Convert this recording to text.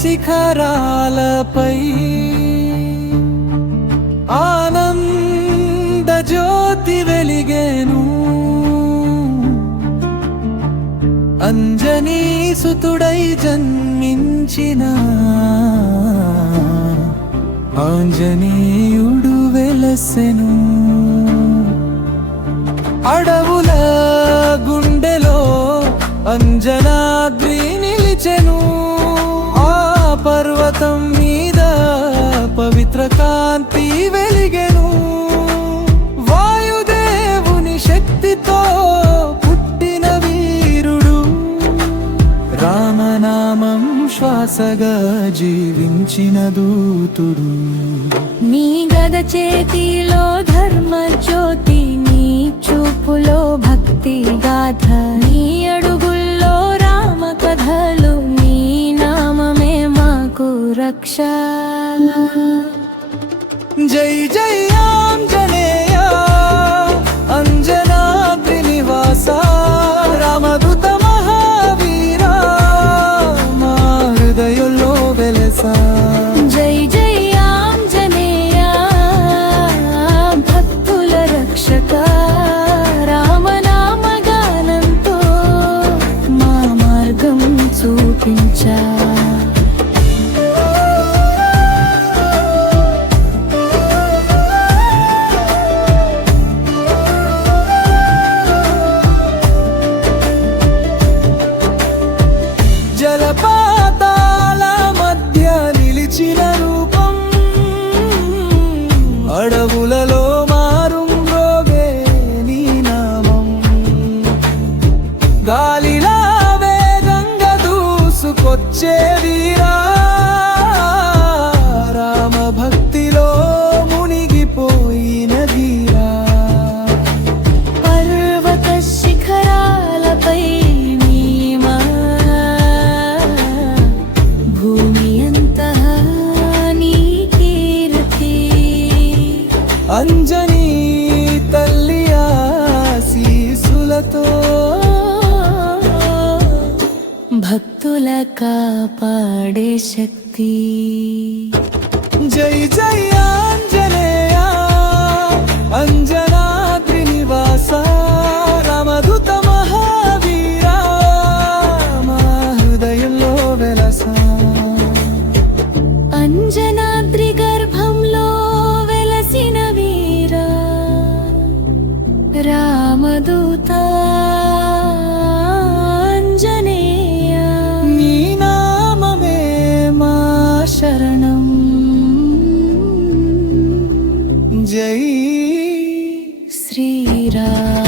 శిఖరాలపై ఆనంద జ్యోతి వెలిగేను. అంజనీ సుతుడై జన్మించిన ఆంజనేయుడు వెలసెను. అడవుల గుండెలో అంజనాద్రి నిలిచెను. ఆ పర్వతం మీద పవిత్ర కాంతి వెలిగెను. వాయుదేవుని శక్తితో పుట్టిన వీరుడు, రామనామం శ్వాసగా జీవించిన దూతుడు. నీ గద చేతిలో ధర్మ జ్యోతి, నీ చూపులో భక్తి గాథ, నీ అడుగుల్లో రామ కథలు, నీ నామమే మాకు రక్ష. జై జై ఆంజనేయ అంజనాద్రి నివాస, రామదూత మహావీరా మా హృదయంలో వెలసా. జై జై ఆంజనేయ భక్తుల రక్షక, రామనామ గానంతో మా మార్గం చూపించా. జలపాతాల మధ్య నిలిచిన రూపం, అడవులలో మారుం రోగే నీ నామం. గాలిలా వేగంగా దూసుకొచ్చే వీరా, రామ భక్తిలో మునిగిపోయిన ధీరా. పర్వత శిఖరాలపై అంజనీ తల్లి ఆశీసులతో భక్తుల కాపాడే శక్తి. జై జై ఆంజనేయ అంజనాద్రి నివాస, రామదూత మహావీరా మా హృదయంలో వెలసా. అంజనాద్రి గర్భంలో వెలసిన వీరా, రామదూత ఆంజనేయ, నీ నామమే మా శరణం. జై శ్రీరామ.